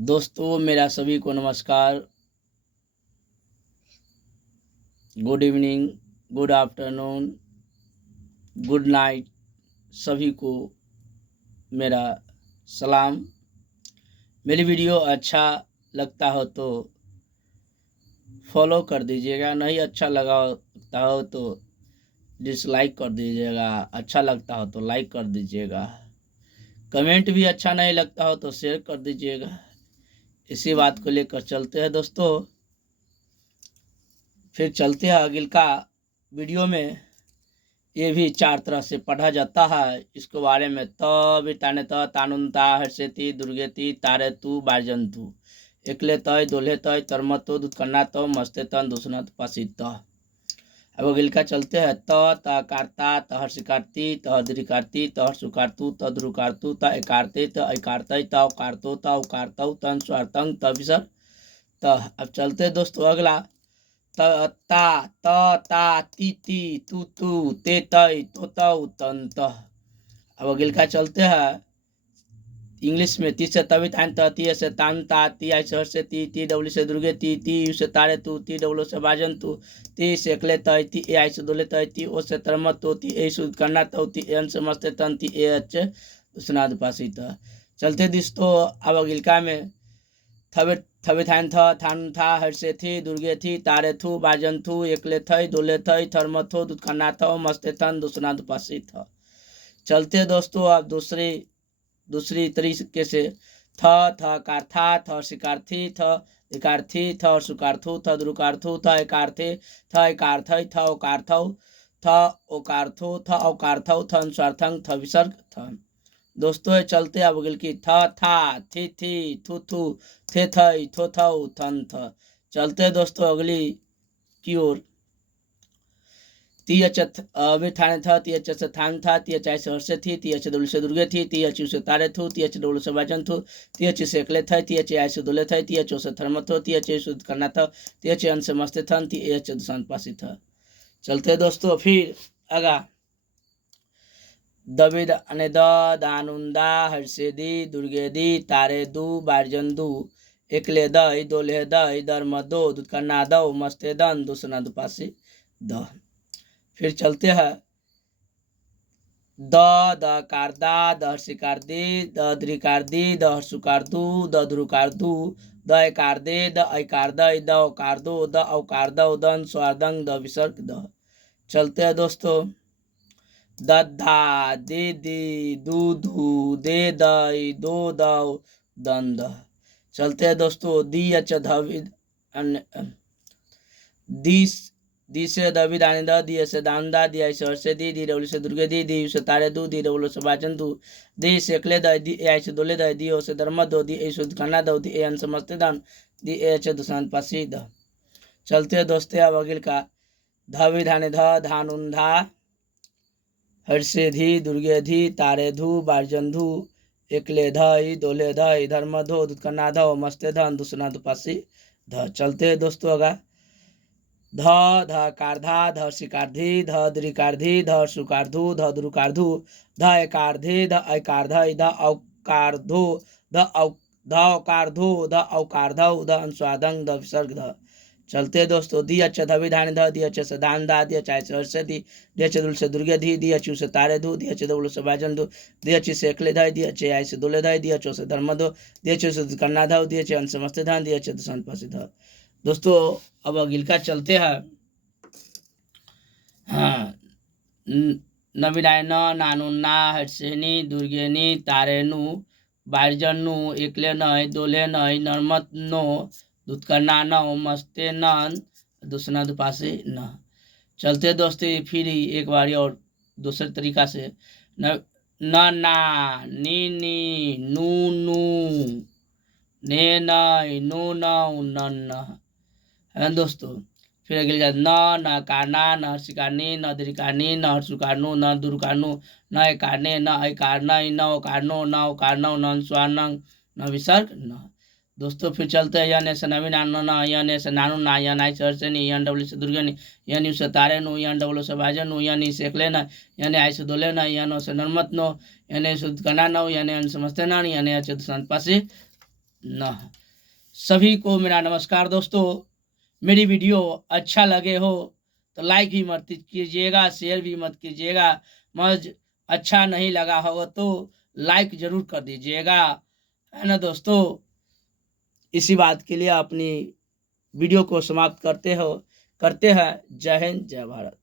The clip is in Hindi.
दोस्तों मेरा सभी को नमस्कार, good evening, good afternoon, good night. सभी को मेरा सलाम। मेरी वीडियो अच्छा लगता हो तो फॉलो कर दीजिएगा, नहीं अच्छा लगता हो तो डिसलाइक कर दीजिएगा, अच्छा लगता हो तो लाइक कर दीजिएगा, कमेंट भी अच्छा नहीं लगता हो तो शेयर कर दीजिएगा। इसी बात को लेकर चलते हैं दोस्तों। फिर चलते हैं अगिल का वीडियो में। ये भी 4 तरह से पढ़ा जाता है। इसके बारे में बिताने तानुनता हर्षेति दुर्गेति तारे तु बाजंतु एकले तय दोले तय तरमतो दुत्कन्ना तो मस्ते तन दुसनत पसित। अब अगिलका चलते हैं। तकारता हर्षिकारती तद्रिकारती हर्षुकारतु तद्रुकारतु त एकारते त एकारतय त उकारतो त उकारतौ तन स्वार्थं तविसर त। अब चलते हैं दोस्तों अगला। ता ता ती ती तू तू ते तय तो तौ तंत। अब अगिल का चलते हैं इंग्लिश में। ती से तभी तान ती से तान ता ती आई से ती डब्ल्यू से दुर्गे ती यू से तारे तू ती डब्ल्यू से बाजन तू ती से अकले तय ती ए आई से दोले तय ती ओ से तरमत तो ती ए शुद्ध करना तो ती एन से मस्ते तन ती ए अच्छे दुसनाद पासी त। चलते दोस्तों अब अगिल का में थबे थबे थान था हर्षे थी दुर्गे थी तारे थू बाजन थू एकले थई दोले थई थर्म थो दुखना थो मस्ते थन दुसना दुपासी था। चलते दोस्तों अब दूसरी तरीके से। कार था शिकार्थी इकार्थी सुकार्थू द्रुकार्थू एकार्थे एकार्थई ओकार्थौ ओकार्थो ओकार्थौ थन स्वार्थं विसर्ग था। दोस्तों चलते अब अगिल की था थी थू थू थे थई थो थौ थन थ। चलते दोस्तों अगली की ओर। ती थाने था ती से थान था ती चाय से हर्षे थी ती डब्ल्यू से दुर्गे थी ती अच्छी से तारे थू ती डब्ल्यू से बाजन थू ती अच्छी से अकले थे ती अच्छे आई से दुले थे ती अच्छो से थर्म थो ती अच्छे शुद्ध करना था ती अच्छे अन से मस्ते थन ती अच्छे दुशांत पासी था। चलते दोस्तों फिर आगा। दबिद अने दानुंदा हर्षेदी दुर्गेदी तारे दू बारजंदू एकले दई दोले दई दर्म दो दुत्कन्ना दो मस्ते दन दुसना दुपासी द। फिर चलते हैं। दकार द हर्षिकार दे द्रिकार दे हर्षुकार दू द्रुकार दू एकार दे ऐकार द औकार दो औकार दन स्वार्दंग द विसर्ग द। चलते हैं दोस्तों। दद्धा दे दी दूधू दे दई दो दौ दंद। चलते हैं दोस्तों। दी अच दी से दबी दानी द दी से दान दा दी से हर्षे दी डब्ल्यू से दुर्गे दी से तारे दू दी डब्ल्यू से बाजन दू दी से अकले दी आई से दोले दी ओ से धर्म दो दी ए शुद्ध खाना दो दी ए समझते दान दी ए अच्छे दुशांत पासी द। चलते दोस्ते अब अगिल का। धवी धाने धानुंधा हर्षे धी दुर्गे धी तारे धू बारजन धू एकले धई दोले धई धर्म धो दुत्कन्ना धो मस्ते धन दुसना दुपासी ध। चलते दोस्तों अगा। ध शिकार्धी द्रिकार्धी सुकार्धु द्रुकार्धु एकार्धे ऐकार्धई औकार्धो औकार्धो औकार्धौ अनुस्वादं विसर्ग ध। चलते दोस्तों। दी अच्छा धवी धान ध दी अच्छे से धान दा दी अच्छा से हर्ष दी अच्छे दुल से दुर्गे दी अच्छी से तारे धू दी अच्छे दुल से बाजन दो दी अच्छी से अकले धाई दी अच्छे आई से दोले धाई दी अच्छो से धर्म दो दी अच्छे से कन्ना धाव दी अच्छे अंश मस्ते धान दी अच्छे दुशांत पासी ध। दोस्तों अब अगिल का चलते हैं। हाँ। नविनाय नानुन्ना हर्षेनी दुर्गेनी तारेनु बारजन्नु एकले नय दोले नय नर्मत नो दुत्कन्ना न मस्ते नन दुसना दुपासे न। चलते दोस्तों फिर एक बार और दूसरे तरीका से। न ना नी नी नू नू ने नय नो नौ न है दोस्तों। फिर अगले न कारना न हर्षिकारनी न द्रिकारनी न हर्षुकारनु न दुर्कारनु न एकारने न ऐकारन न ओकारनो न ओकारनो न स्वानंग न विसर्ग न। दोस्तों फिर चलते हैं। यन से नवीन न यन से नानु ना यन आई से हर्षनी यन डब्ल्यू से दुर्गनी यन यू से तारे नु यन डब्ल्यू से भाजन नु यन ई से एकले न यन आई से दोले न यन से नर्मत नो यन शुद्ध कना नो यन समस्ते न यन अच्छे दुशांत पासी न। सभी को मेरा नमस्कार दोस्तों। मेरी वीडियो अच्छा लगे हो तो लाइक भी मत कीजिएगा, शेयर भी मत कीजिएगा। मज अच्छा नहीं लगा होगा तो लाइक जरूर कर दीजिएगा, है ना दोस्तों। इसी बात के लिए अपनी वीडियो को समाप्त करते हैं। जय हिंद, जय भारत।